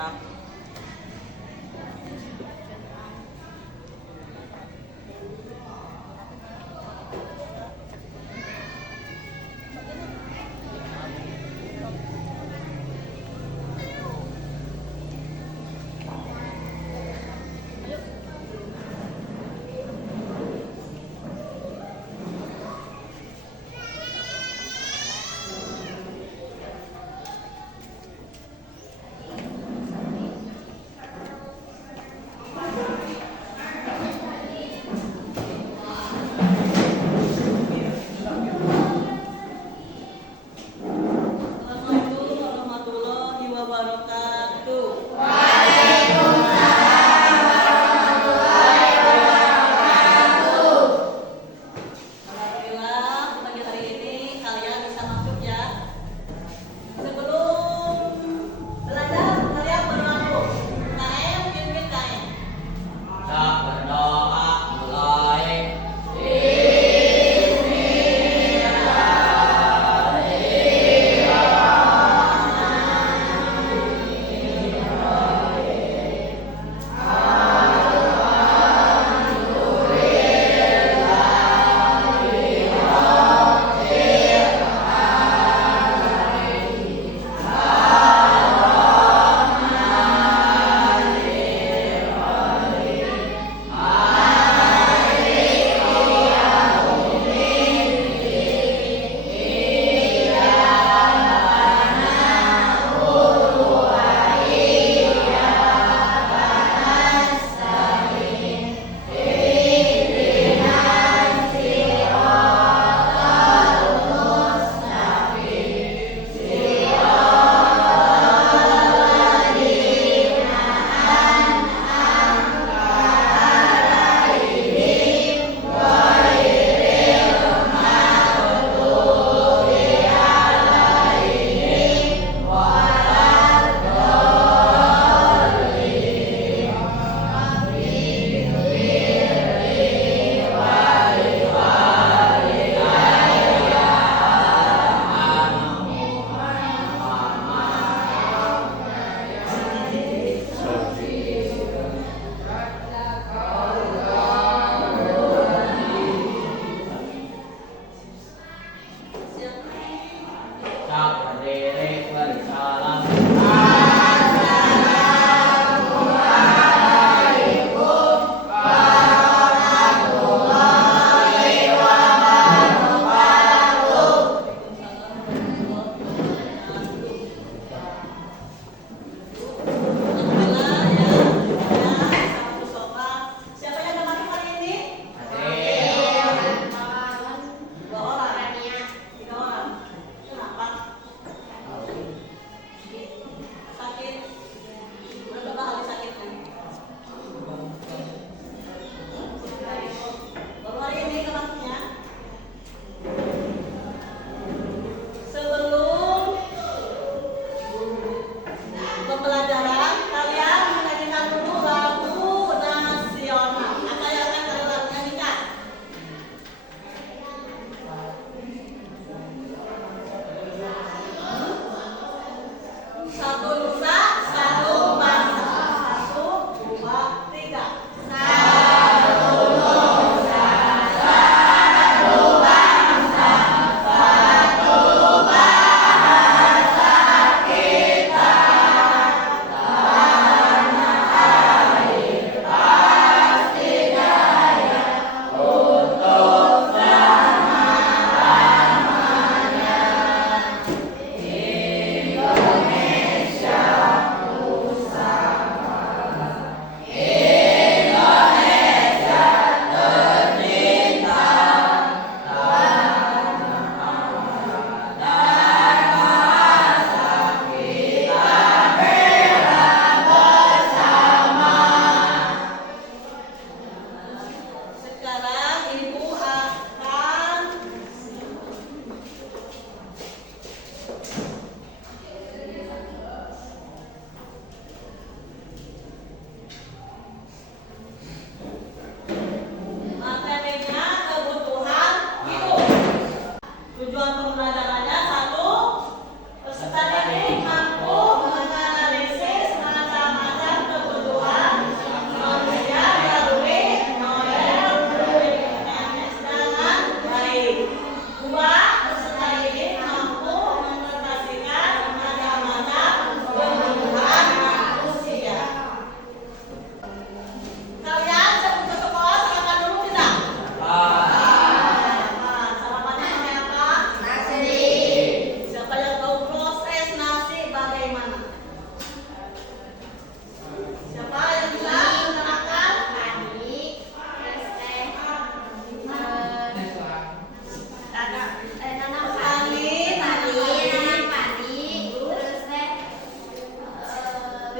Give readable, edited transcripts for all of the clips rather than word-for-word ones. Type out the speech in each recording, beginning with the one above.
sarap.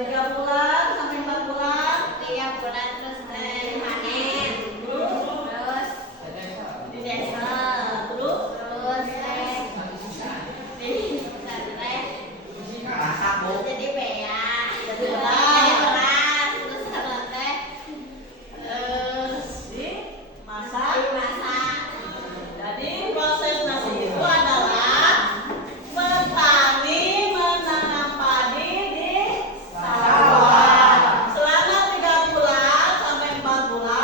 3 bulan sampai 4 bulan. 3 bulan terus panen. Terus Di desa. Terus jadi bea. Jadi beras. Jadi beras. Terus teh dimasak. dimasak. Jadi proses nasi itu adalah bertani menanam padi di sawah. Selama 3 bulan sampai 4 bulan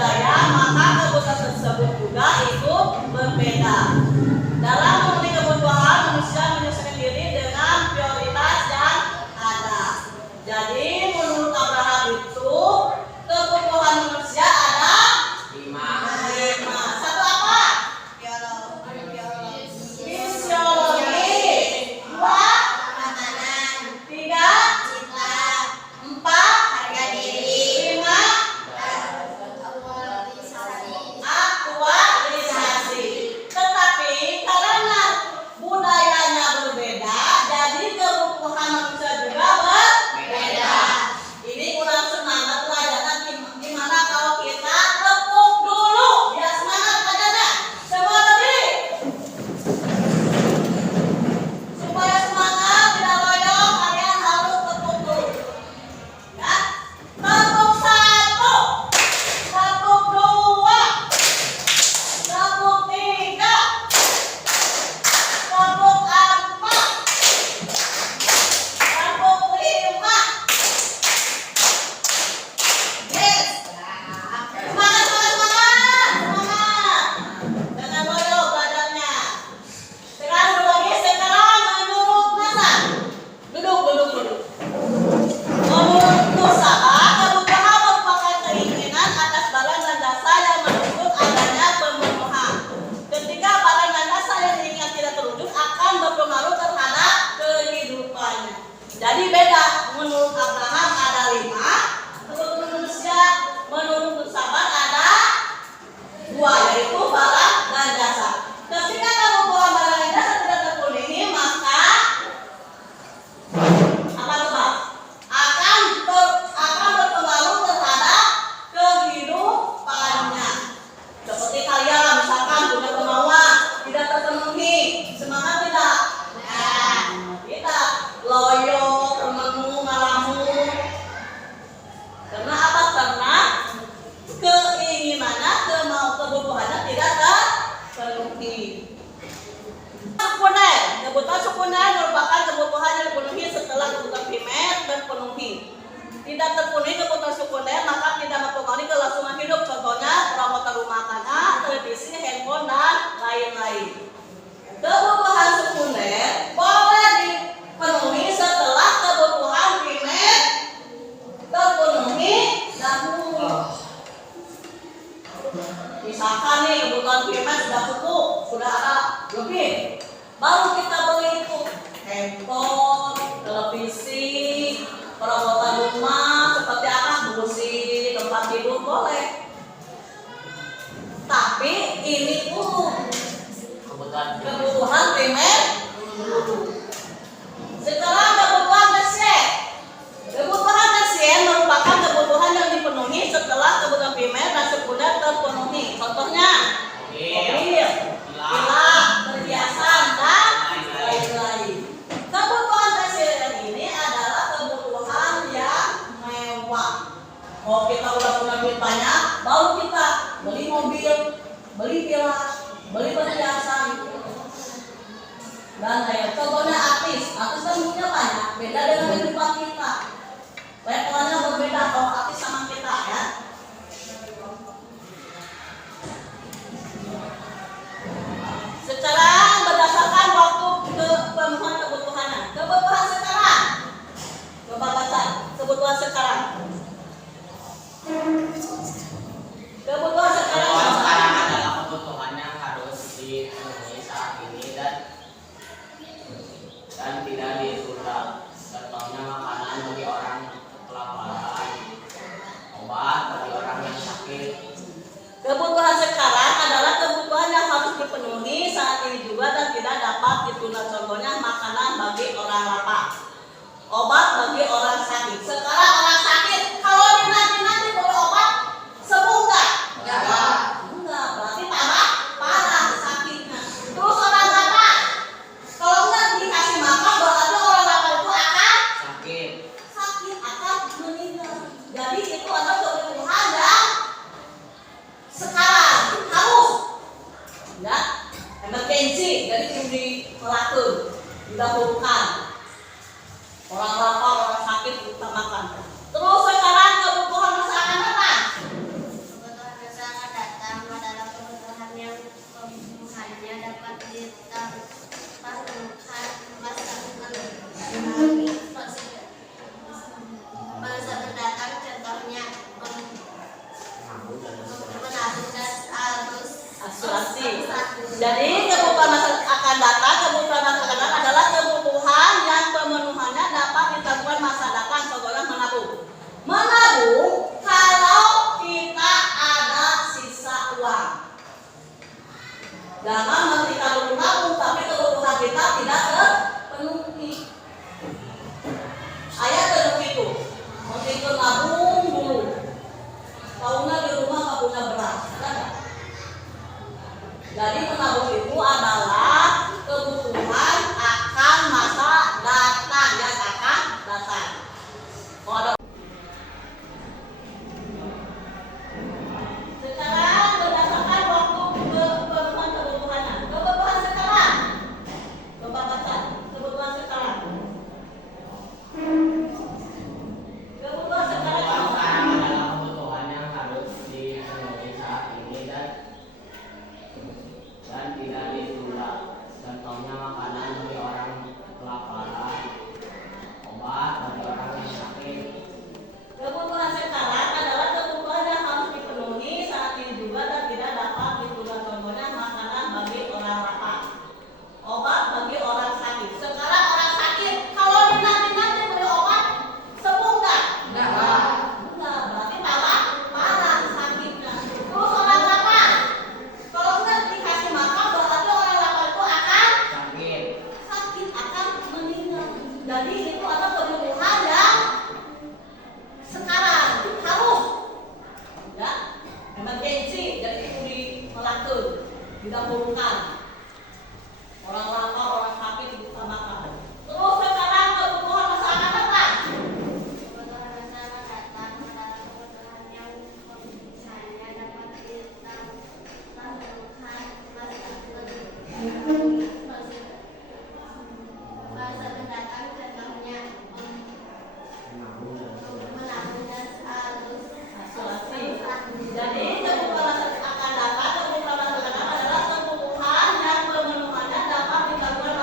budaya, maka kebutuhan tersebut juga ikut berbeda. Dalam memenuhi kebutuhan, manusia menyesuaikan diri dengan prioritas yang ada. Jadi menurut Abraham itu kebutuhan manusia ada 5. Satu apa? Fisiologi. 2, 3, 4, 5, aktualisasi. Tetapi karena budayanya berbeda, jadi kebutuhan manusia juga berbeda. Ini kurang semangat pelajaran gimana kalau kita tepuk dulu biar semangat pelajarannya. Semua berdiri. Supaya semangat tidak loyo, kalian harus tepuk dulu. Ya. Tepuk 1, tepuk 2, tepuk 3, tepuk 4, tepuk 5. Yes. Semangat, semangat, semangat. Semangat. Jangan loyo belajarnya. Sekarang lagi, sekarang menurut NASA. Duduk. Menurut Nusaba, kebutuhan merupakan keinginan atas barang dan jasa yang menuntut adanya pemenuhan. Ketika barang dan jasa yang diinginkan tidak terwujud, akan berpengaruh terhadap kehidupannya. Jadi beda. Menurut Abraham ada 5, menurut manusia, menurut Nusaba ada 2, yaitu barang dan jasa. Ketika kebutuhan barang dan jasa tidak terpenuhi, maka apa sebab? Akan berpengaruh terhadap kehidupannya. Seperti kalian misalkan punya kemauan tidak terpenuhi, semangat tidak? Tidak. Loyo, termenung, ngalamun. Karena apa? Karena keinginannya, kebutuhannya tidak terpenuhi. Kebutuhan sekunder merupakan kebutuhan yang dipenuhi setelah kebutuhan primer terpenuhi. Tidak terpenuhi kebutuhan sekunder, maka tidak mempengaruhi kelangsungan hidup. Contohnya perabotan rumah tangga, televisi, handphone, dan lain-lain. Kebutuhan sekunder boleh dipenuhi setelah kebutuhan primer terpenuhi dahulu. Misalkan nih kebutuhan primer sudah cukup, sudah ada lebih, baru kita beli itu handphone, televisi, perabotan rumah seperti apa, musik, tempat tidur boleh. Tapi ini kebutuhan primer dulu. Sekarang kebutuhan tersier. Kebutuhan tersier merupakan kebutuhan yang dipenuhi setelah kebutuhan primer dan sekunder terpenuhi. Contohnya mobil, villa, perhiasan, dan lain-lain. Kebutuhan tersier ini adalah kebutuhan yang mewah. Kalau kita udah punya duit banyak, baru kita beli mobil, beli villa, beli perhiasan, dan lain. Contohnya artis kan duitnya banyak, beda dengan kehidupan kita. Levelnya berbeda kalau artis sama kita ya. Secara berdasarkan waktu pemenuhan kebutuhannya. Kebutuhan sekarang. Coba baca kebutuhan sekarang. Kebutuhan sekarang adalah kebutuhan yang harus dipenuhi saat ini dan tidak ditunda. Contohnya makanan bagi orang kelaparan, obat bagi orang yang sakit. kebutuhan sekarang adalah kebutuhan yang harus dipenuhi saat ini juga dan tidak dapat ditunda. Contohnya makanan bagi orang lapar, obat bagi orang sakit. Sekarang orang sakit, kalau dinanti boleh obat sembuh enggak? Enggak, berarti tambah parah sakitnya. Terus orang lapar, kalau enggak dikasih makan berarti orang lapar itu akan sakit, akan meninggal. Jadi itu adalah kebutuhan yang sekarang harus ya emergency, jadi melakukan didahulukan. Orang lapar, orang sakit utamakan. Terus sekarang kebutuhan masa akan datang. asuransi. Jadi kebutuhan masa akan datang, kebutuhan masa akan datang adalah kebutuhan yang pemenuhannya dapat dilakukan masa datang. Contohnya menabung. Menabung kalau kita ada sisa uang. Jangan ketika menabung tapi kebutuhan kita tidak terpenuhi. Ayah tentu itu, mesti nabung dulu. Tahunya di rumah nggak punya beras, ada nggak? Jadi menabung itu adalah kebutuhan akan masa datang yang akan datang. Kalau ada sekarang berdasarkan waktu kebutuhan-kebutuhannya. Kebutuhan sekarang. Coba baca kebutuhan sekarang. Kebutuhan sekarang. Kebutuhan sekarang adalah kebutuhan yang harus dipenuhi saat ini dan tidak ditunda. Contohnya makanan bagi orang kelaparan, obat bagi orang yang sakit. Kebutuhan sekarang adalah kebutuhan yang harus dipenuhi saat ini juga dan tidak dapat ditunda. Contohnya makanan bagi orang lapar, obat bagi orang sakit. Sekarang orang sakit, kalau dinanti-nanti beli obat, sembuh nggak? Enggak, berarti parah sakitnya. Terus orang lapar, kalau nggak dikasih makan, berarti orang lapar itu akan Sakit. akan meninggal. Jadi itu adalah kebutuhan yang sekarang harus ya emergency, jadi itu dimelakukan didahulukan. Orang lapar, orang sakit diutamakan. Terus sekarang kebutuhan masa akan datang. Kebutuhan masa akan datang adalah kebutuhan yang misalnya dapat dilakukan masa mendatang. Contohnya menabung dan harus Asuransi. Jadi kebutuhan masa akan datang, kebutuhan masa akan datang adalah kebutuhan yang pemenuhannya dapat dilakukan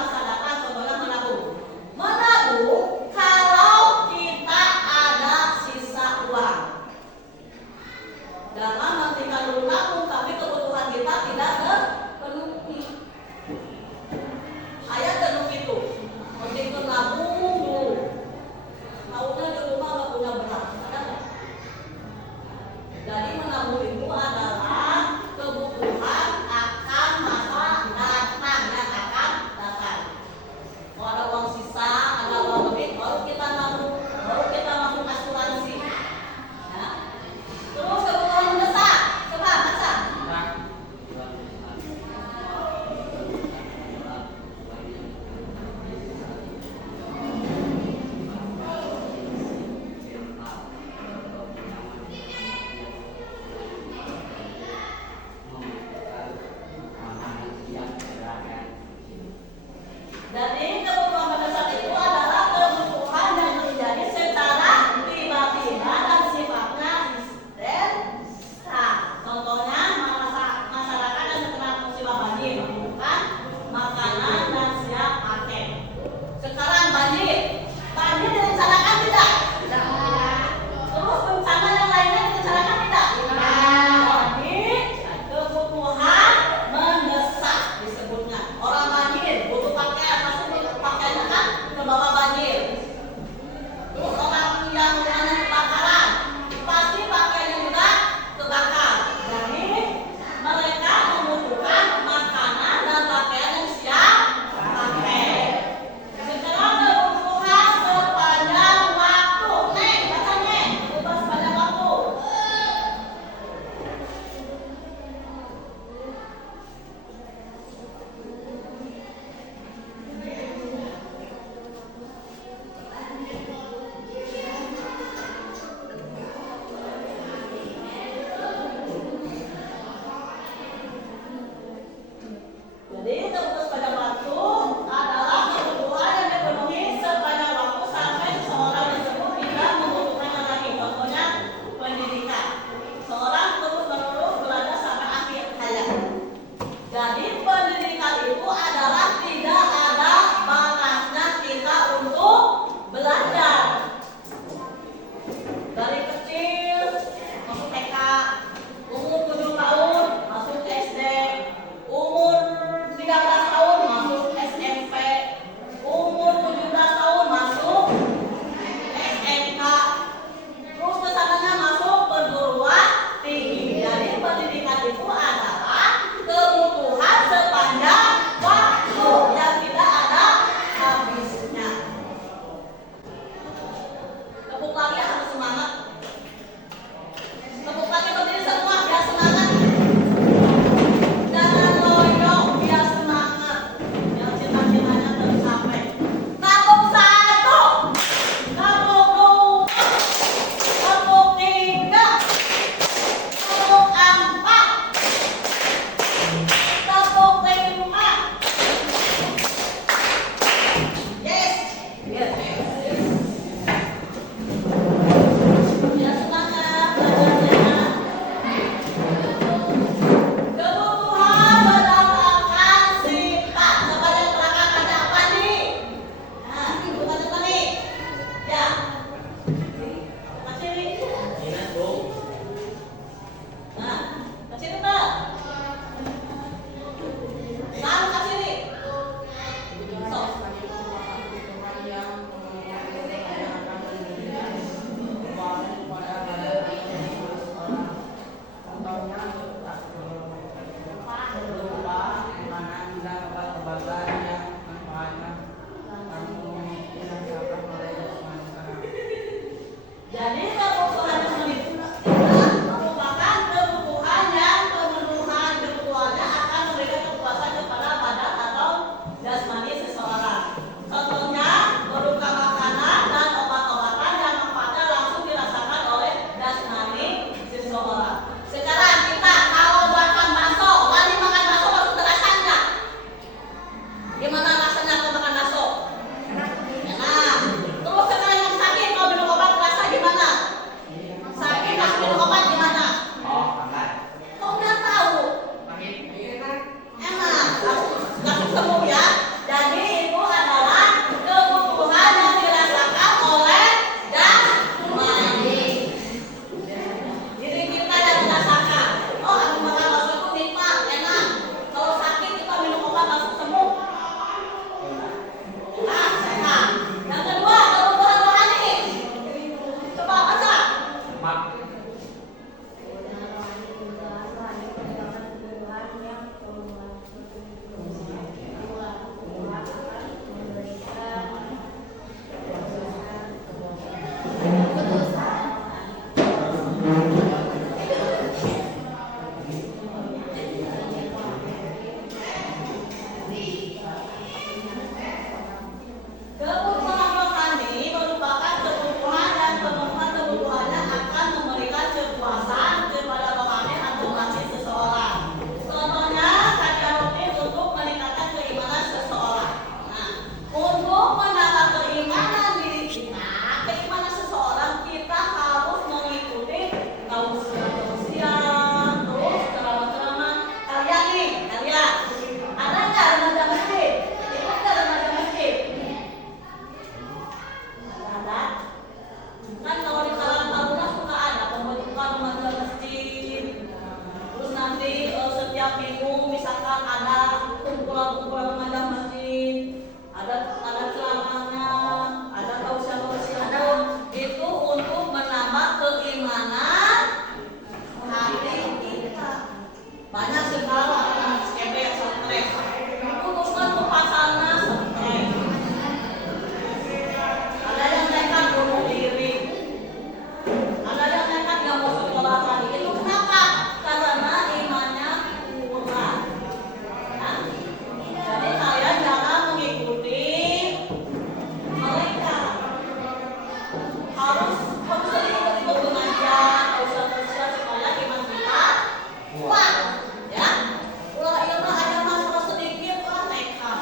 setiap minggu misalkan ada kumpulan-kumpulan remaja masjid, ada ceramahnya, ada tausiah-tausiahnya, itu untuk menambah keimanan hati kita. Banyak sekali anak skebe yang stres, putuskan pasalnya stres. Ada yang nekat bunuh diri, ada yang nekat nggak mau sekolah lagi. Itu kenapa? Karena imannya kurang. Nah, jadi kalian jangan mengikuti mereka. Harus ikut pengajian, usaha-usaha supaya iman kita kuat. Ya, ulah ilmu ada masalah sedikit nekat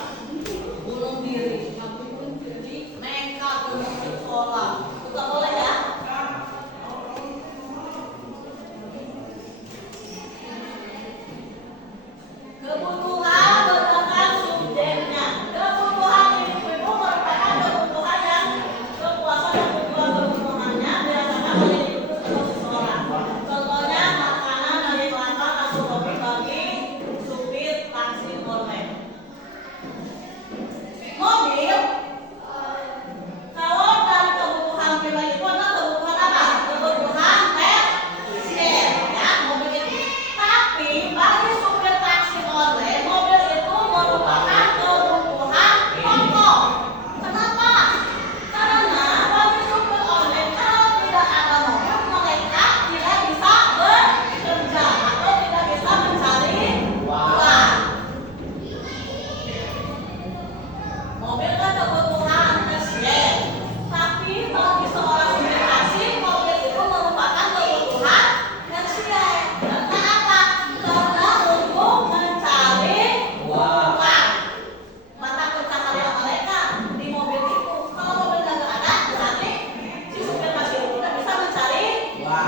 bunuh diri, nekat bunuh sekolah. Itu boleh ya? Kebutuhan berdasarkan subjeknya. Kebutuhan individu merupakan kebutuhan yang kepuasan dan kebutuhannya dirasakan oleh individu atau seseorang. Contohnya makanan dari kelapa atau kopi bagi supir taksi online. Mobil, kalau dari kebutuhan pribadi itu adalah kebutuhan apa? Kebutuhan tersier, ya mobil itu. Tapi bagi supir taksi online, mobil itu merupakan kebutuhan pokok. Kenapa? Karena bagi supir online kalau tidak ada mobil, mereka tidak bisa bekerja atau tidak bisa mencari uang. Mobil kan kebutuhan tersier, tapi bagi seorang supir taksi, mobil itu merupakan kebutuhan tersier. Karena apa? Karena untuk mencari uang. Mata pencaharian mereka di mobil itu. Kalau mobilnya nggak ada, berarti si supir taksi itu tidak bisa mencari uang.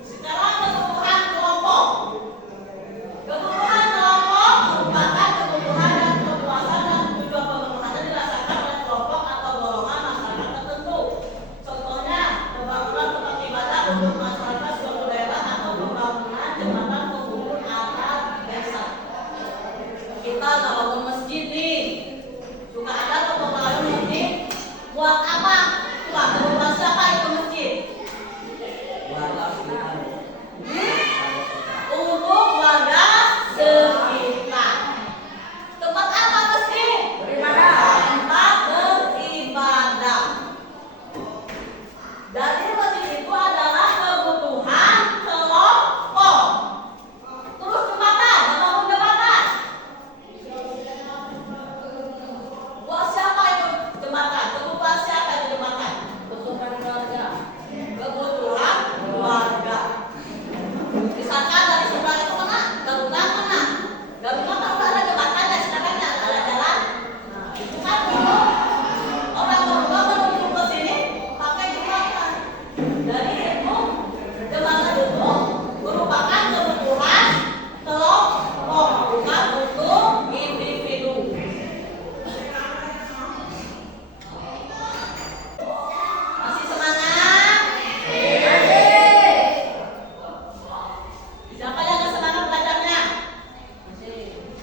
Sekarang kebutuhan kelompok. Kebutuhan kelompok merupakan kebutuhan dan kepuasan dan tujuan pemenuhannya dirasakan oleh kelompok atau golongan masyarakat tertentu. Contohnya, pembangunan tempat ibadah untuk masyarakat suatu daerah atau pembangunan jembatan penghubung antar desa. Kita nggak bangun masjid nih, suka ada pembangunan masjid. Buat apa? Buat kebutuhan siapa itu masjid? Untuk warga sekitar. Tempat apa masjid? Tempat beribadah. Jadi masjid itu adalah kebutuhan kelompok. Terus jembatan, bangun jembatan. Buat siapa itu jembatan? Kebutuhan siapa itu jembatan? Kebutuhan keluarga. Kebutuhan keluarga. Misalkan dari seberang itu mana? Garungan mana? Garungan kan udah ada jembatannya, sedangkan nggak ada jalan. Nah, itu kan dulu orang Garungan menuju ke sini pakai jembatan. Jadi itu jembatan itu merupakan kebutuhan kelompok, bukan untuk individu. Masih semangat? Siapa yang nggak semangat belajarnya?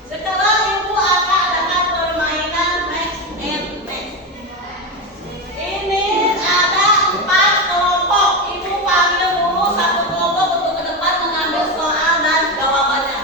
Sekarang ibu akan adakan permainan match and match. Ini ada 4 kelompok. Ibu panggil dulu satu kelompok untuk ke depan mengambil soal dan jawabannya.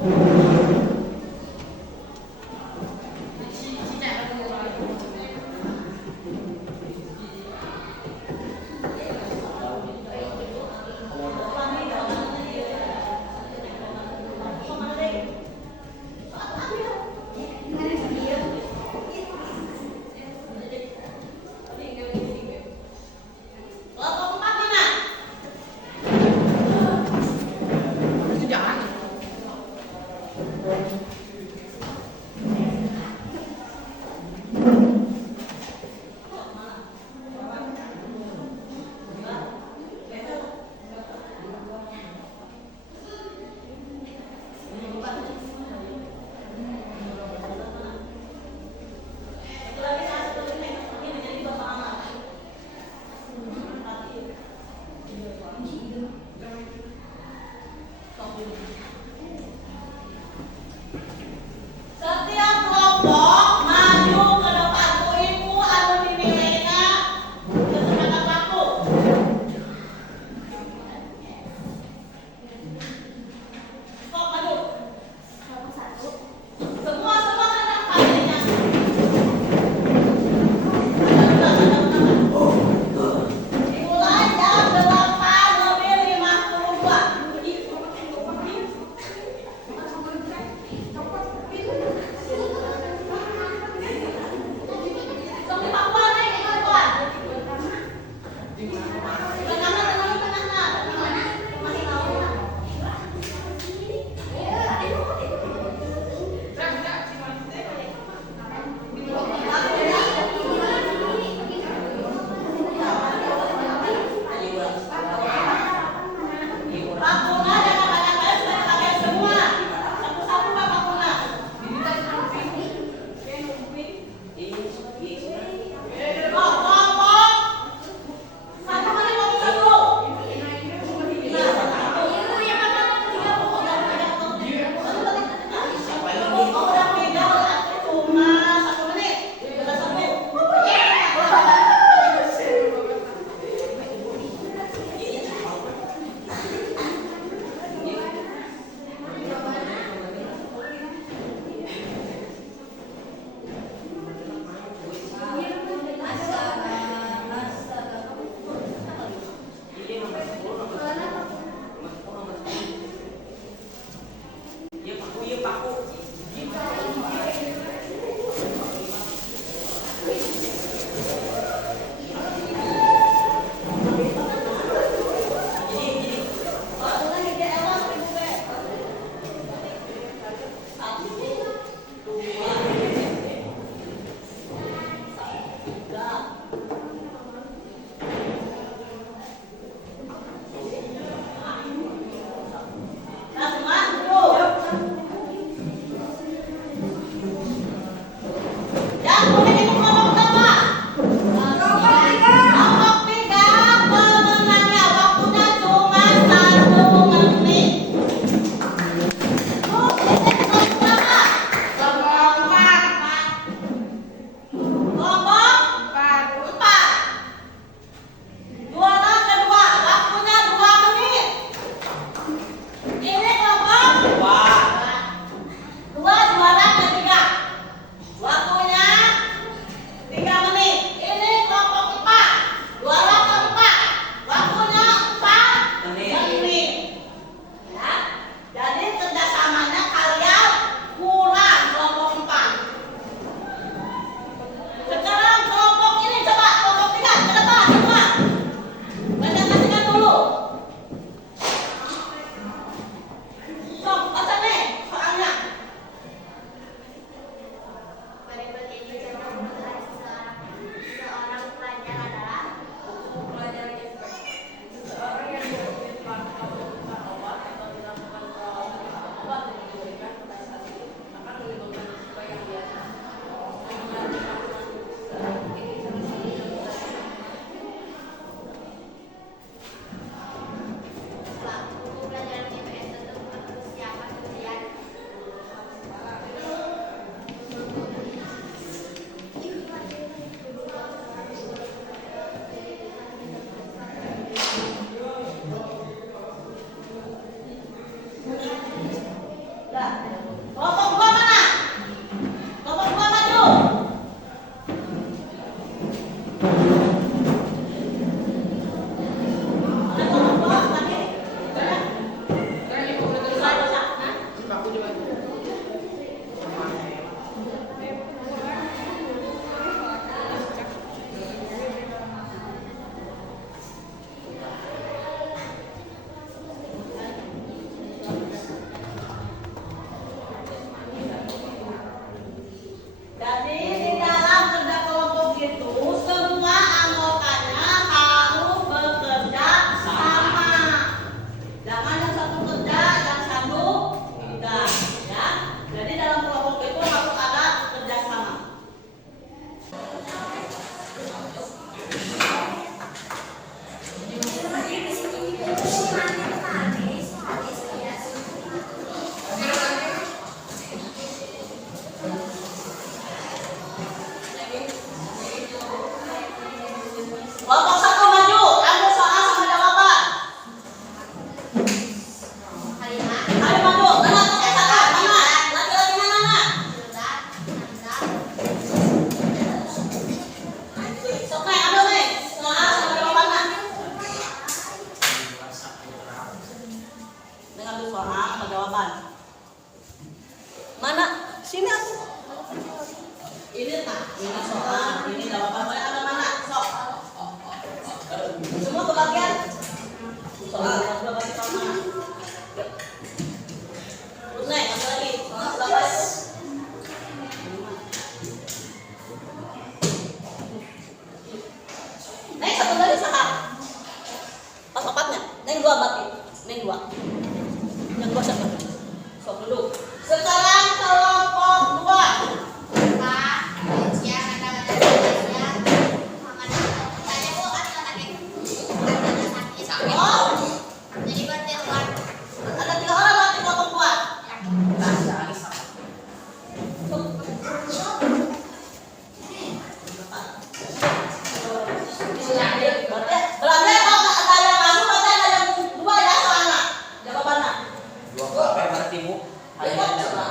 Kelompok 4 mana? Lagi satu ini menjadi bapak anak. Stop dulu.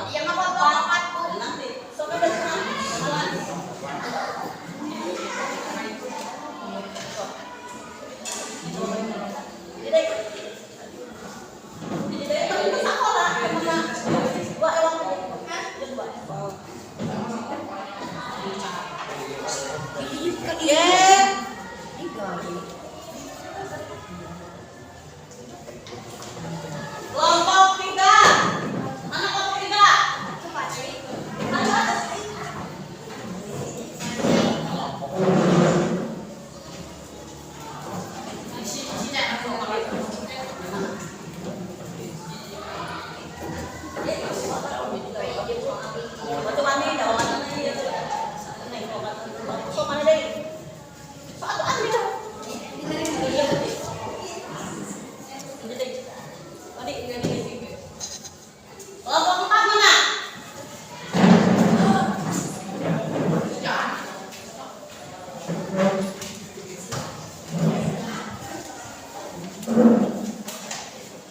Yang apa-apa Nanti. Sok ada senang. Kelompok 3. Mana kelompok 3? Batu mani, dah mana ni? So mana deh? So aku ambil dah. Kelompok 4 mana?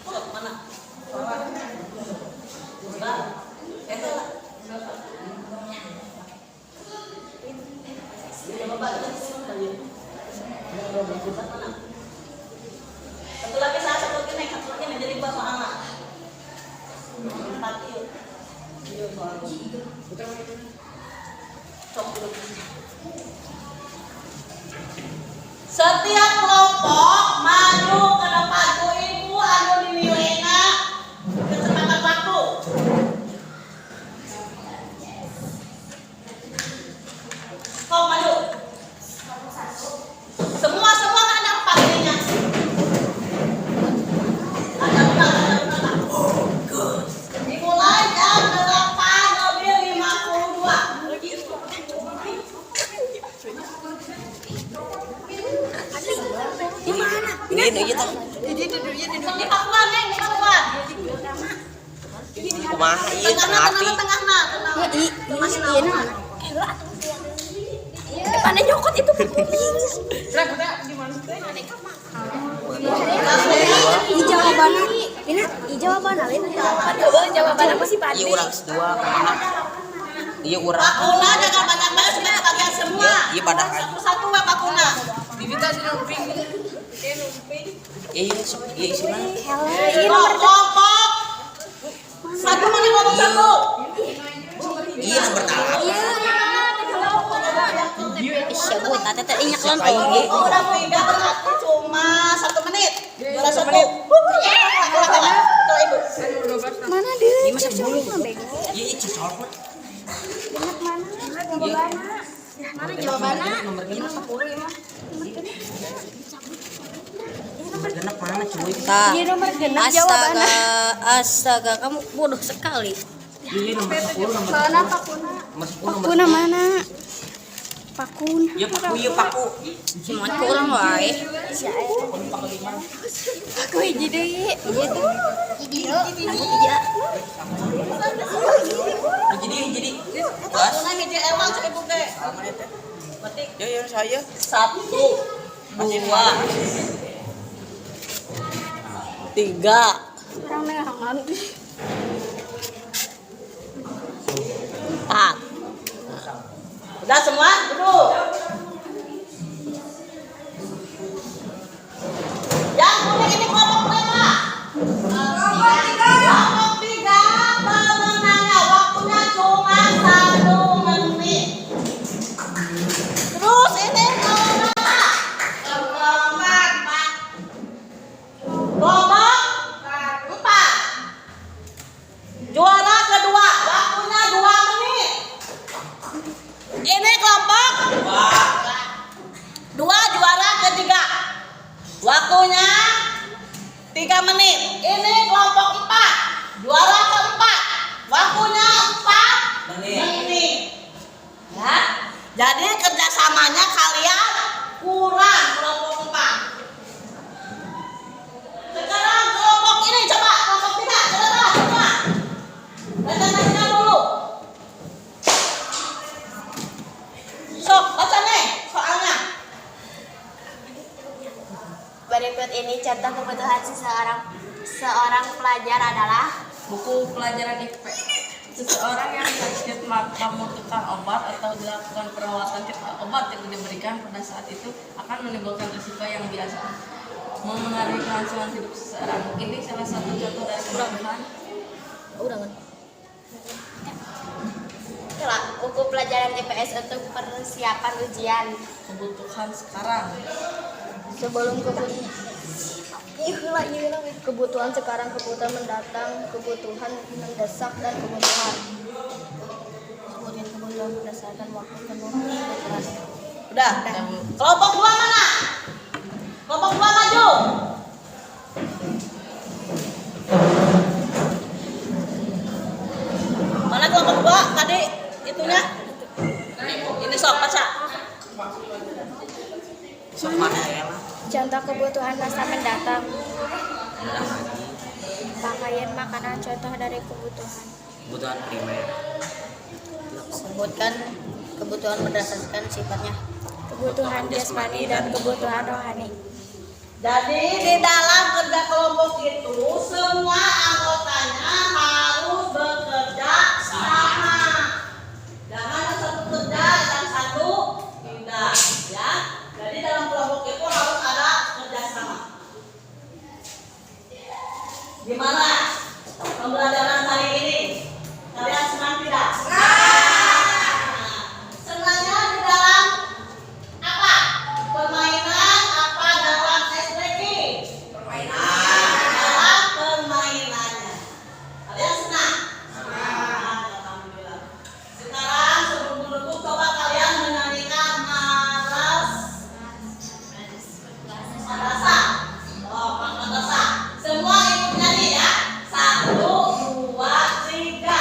Sok mana? Mbak, itu lah. Satu lagi saya satu lagi naik, satu lagi menjadi bapak anak. Empat yuk. Yuk soal. Sok dulu. Setiap kelompok maju ke depan ku ibu anu dinilainya kecepatan waktu. Kau maju. Semua kan ada paginya. Ada ulang. Dimulai jam 8:52. Ini kita. Di Papua nih, di Papua. Kumaha ieu tengah Tengah-tengah. Pandai nyokot itu kumis. Di jawabannya, Pina, di jawabannya lain jawabannya masih pandai. Iya urang dua kemana? Iya urang. Pakuna jangan banyak-banyak supaya kebagian semua. Iya padahal. Satu-satu we Pakuna. Iya isinya. Kelompok. Satu mana kelompok satu? Iya nomor talak. Sebut, tete inyak lon. Udah 3 berarti cuma 1 menit. Juara 1. Kalau ibu. Mana dia? Iya masa bulu. Iya cocok. Mana jawabannya? Nomor genap 10 ya mah. Nomor genap mana cuy? Iya nomor genap jawabannya. Astaga, kamu bodoh sekali. Iya nomor 10 nomor. Mana Pakuna? Nomor 10 nomor. Pakuna mana? Pakuna. Iya paku. Semuanya kurang wae. Paku hiji deui. Iya tuh. Iya. Jadi. Pakuna hiji ewang cek ibu teh. Berarti Ya saya. 1 2 3 Kurang neangan. 4. Udah semua? Duduk. Yang kuning ini kelompok berapa? Kelompok 3 pemenangnya waktunya cuma 1 menit. Terus ini kelompok berapa? Kelompok 4. Juara kedua waktunya 2 menit. Ini kelompok 2 juara ketiga. Waktunya 3 menit. Ini kelompok 4 juara keempat. Waktunya 4 menit. Ya. Jadi kerjasamanya kalian kurang kelompok 4. Sekarang kelompok ini coba kelompok 3 coba. Presentasinya dulu. Sok, baca nih soalnya. Berikut ini contoh kebutuhan seorang pelajar adalah Buku pelajaran IPS. Seseorang yang sakit maka membutuhkan obat atau dilakukan perawatan ketika obat yang diberikan pada saat itu akan menimbulkan risiko yang biasa memengaruhi kelangsungan hidup seseorang. Ini salah satu contoh dari kebutuhan. Udah kan? Itulah buku pelajaran IPS untuk persiapan ujian. Kebutuhan sekarang. Sebelum kebutuhan sekarang, kebutuhan mendatang, kebutuhan mendesak dan kebutuhan. Kemudian kebutuhan berdasarkan waktu penuh jelas. Udah. Kelompok 2 mana? Kelompok 2 maju. Mana kelompok 2 tadi itunya? Ini sok baca. Sok mana ya lah? Contoh kebutuhan masa mendatang. Udah lagi. Pakaian, makanan, contoh dari kebutuhan. Kebutuhan primer. Sebutkan kebutuhan berdasarkan sifatnya. Kebutuhan jasmani dan kebutuhan rohani. Jadi di dalam kerja kelompok itu semua anggotanya harus bekerja sama. Jangan yang satu kerja, yang satu tidak, ya. Jadi dalam kelompok itu harus ada kerjasama. Gimana pembelajaran hari ini? Kalian senang tidak? Senangnya di dalam apa? Permainan apa dalam SPK? Dalam permainannya. Kalian senang? Alhamdulillah. Sekarang sebelum menutup coba kalian menyanyikan Madrasah. Oh, Madrasah. Semua ikut nyanyi ya. 1, 2, 3.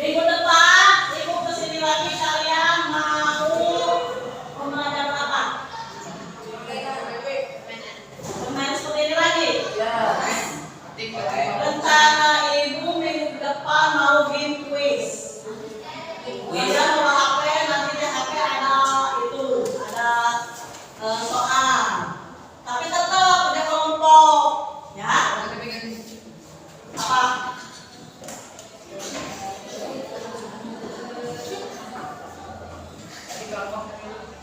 Minggu depan ibu kesini lagi, kalian mau pembelajaran apa? Bermain seperti ini lagi? Rencana ibu minggu depan mau bikin kuis. Kalian bawa HP, nanti di HP ada itu, ada soal. Tapi tetap ada kelompok, ya? Apa?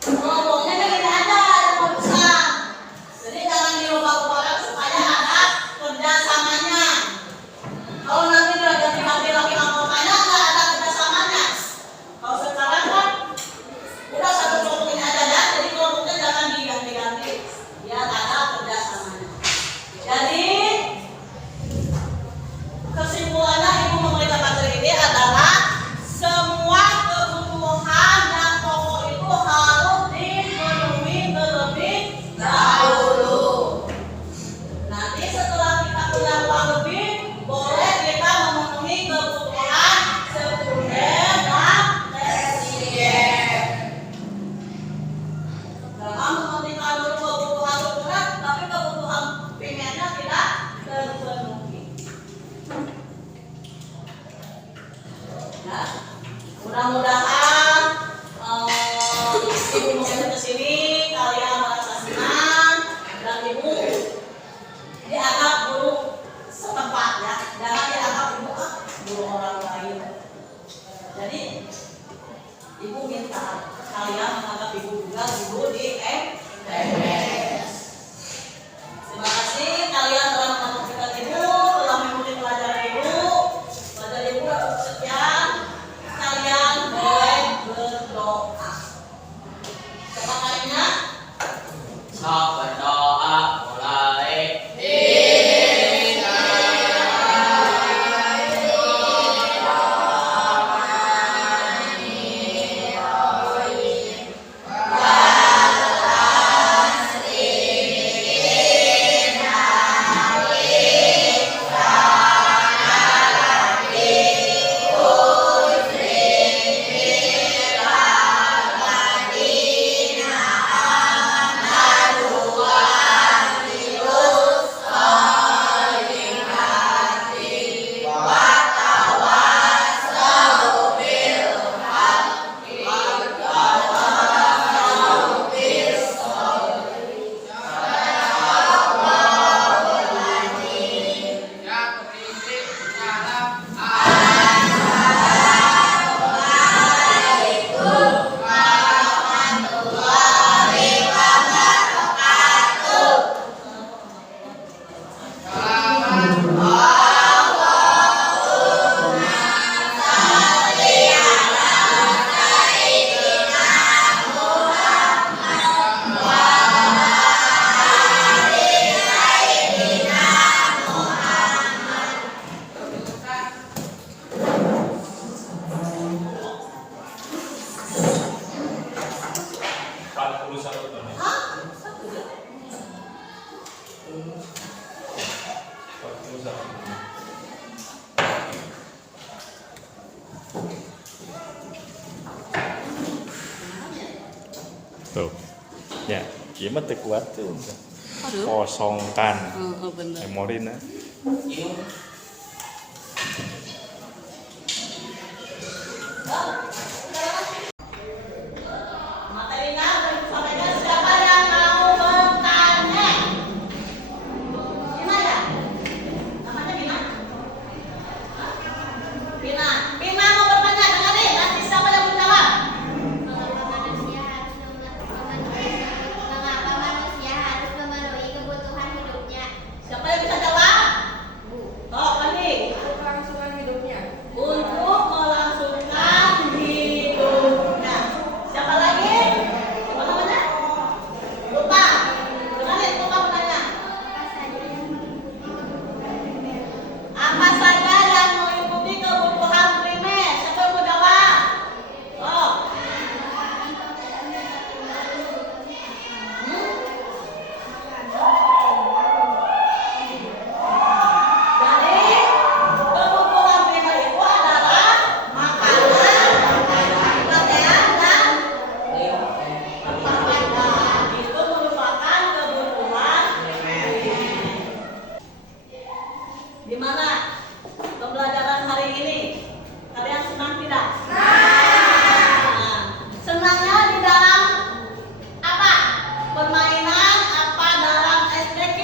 Kelompoknya kan tidak ada keputusan. Jadi jangan diubah-ubahkan supaya ada kerjasamanya. Kalau nanti dia ganti-ganti lagi anggotanya, nggak ada kerjasamanya. Kalau sekarang kan udah satu kelompok ini aja ya, jadi kelompoknya jangan diganti-ganti. Biar ada kerjasamanya. Jadi kesimpulannya ibu memberikan materi ini adalah semua kebutuhan dan pokok itu harus dipenuhi terlebih dahulu. Nanti setelah kita punya uang lebih, boleh kita memenuhi kebutuhan sekunder dan tersier. Jangan mementingkan dulu kebutuhan sekunder, tapi kebutuhan primernya tidak terpenuhi. Ya, mudah-mudahan ibu mau ke sini kalian merasa senang dan ibu dianggap guru setempat ya, jangan dianggap ibu guru orang lain. Jadi ibu minta Ya, iya mah teu kuat tuh. Aduh. Kosongkan Bener. memorina. Materinya bersampaikan siapa yang mau bertanya? Bima ya? Namanya Bima? Hah? Bima. Bima mau bertanya, dengerin. Nanti siapa yang menjawab? Mengapa manusia harus memenuhi kebutuhan hidupnya? Siapa yang bisa jawab? Tok, Andi. Kelangsungan hidupnya. Untuk melangsungkan hidupnya. Siapa lagi? Siapa namanya? Lupa. Dengerin, lupa bertanya. Apa saja yang meliputi kebutuhan primer? Siapa yang mau jawab? Oh. Jadi kebutuhan primer itu adalah makanan, pakaian, dan pakaian. Itu merupakan kebutuhan primer. Di mana pembelajaran hari ini? Kalian senang tidak? Nah, senangnya di dalam apa? Permainan apa dalam SDK?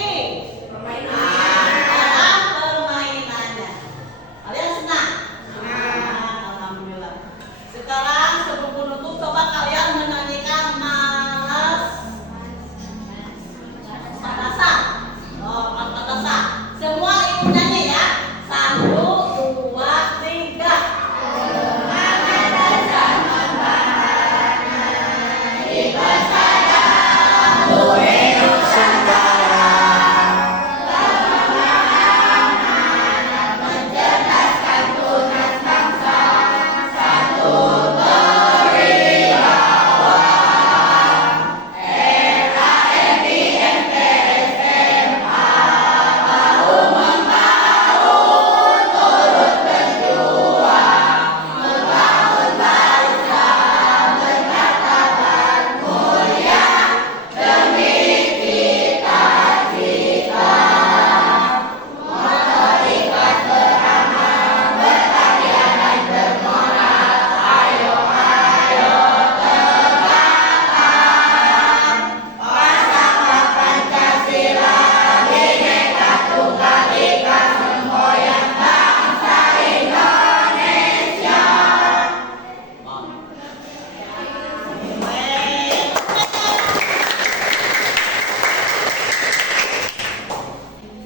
Dalam permainannya. Kalian senang? Alhamdulillah. Sekarang sebelum menutup, coba kalian menyanyikan Malas Patasan. Oh, Malas Patasan. Semua ikut nyanyi ya. 1, 2, 3.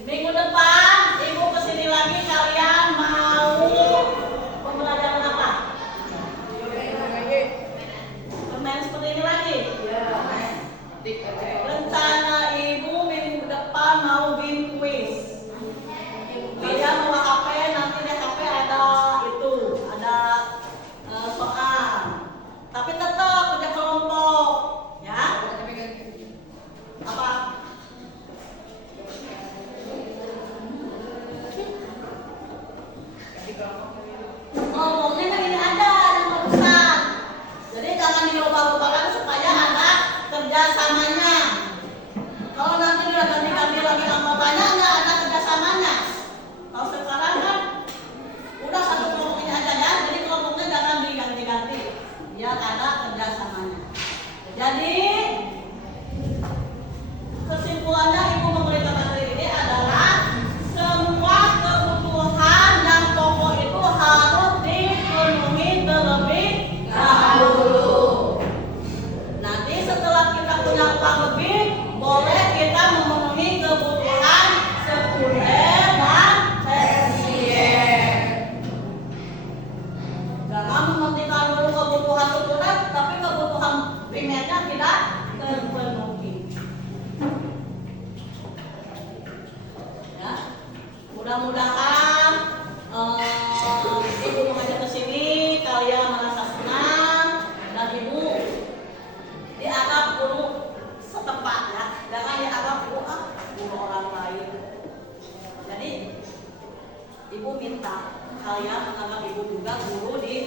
Minggu depan ibu kesini lagi, kalian mau pembelajaran apa? Permain seperti ini lagi? Rencana ibu minggu depan mau bikin kuis. Kalian bawa HP, nanti di HP ada itu, ada soal. Tapi tetap kerja kelompok, ya? Apa? Ngomongnya kan ini ada yang barusan. Jadi jangan diubah-ubahkan supaya ada kerjasamanya. Kalau nanti dia ganti-ganti lagi anggotanya, nggak ada kerjasamanya. Kalau sekarang kan udah satu kelompok ini aja ya, jadi kelompoknya jangan diganti-ganti, biar ada kerjasamanya. Jadi kesimpulannya ibu memberikan materi ini adalah semua kebutuhan yang pokok itu harus dipenuhi terlebih dahulu. Nanti setelah kita punya uang lebih, boleh kita memenuhi kebutuhan sekunder dan tersier. Jangan mementingkan dulu kebutuhan sekunder, tapi kebutuhan primernya tidak terpenuhi. Ya, mudah-mudahan ibu mengajak ke sini kalian merasa senang dan ibu dianggap guru setempat ya, jangan dianggap guru orang lain. Jadi ibu minta kalian menganggap ibu juga guru di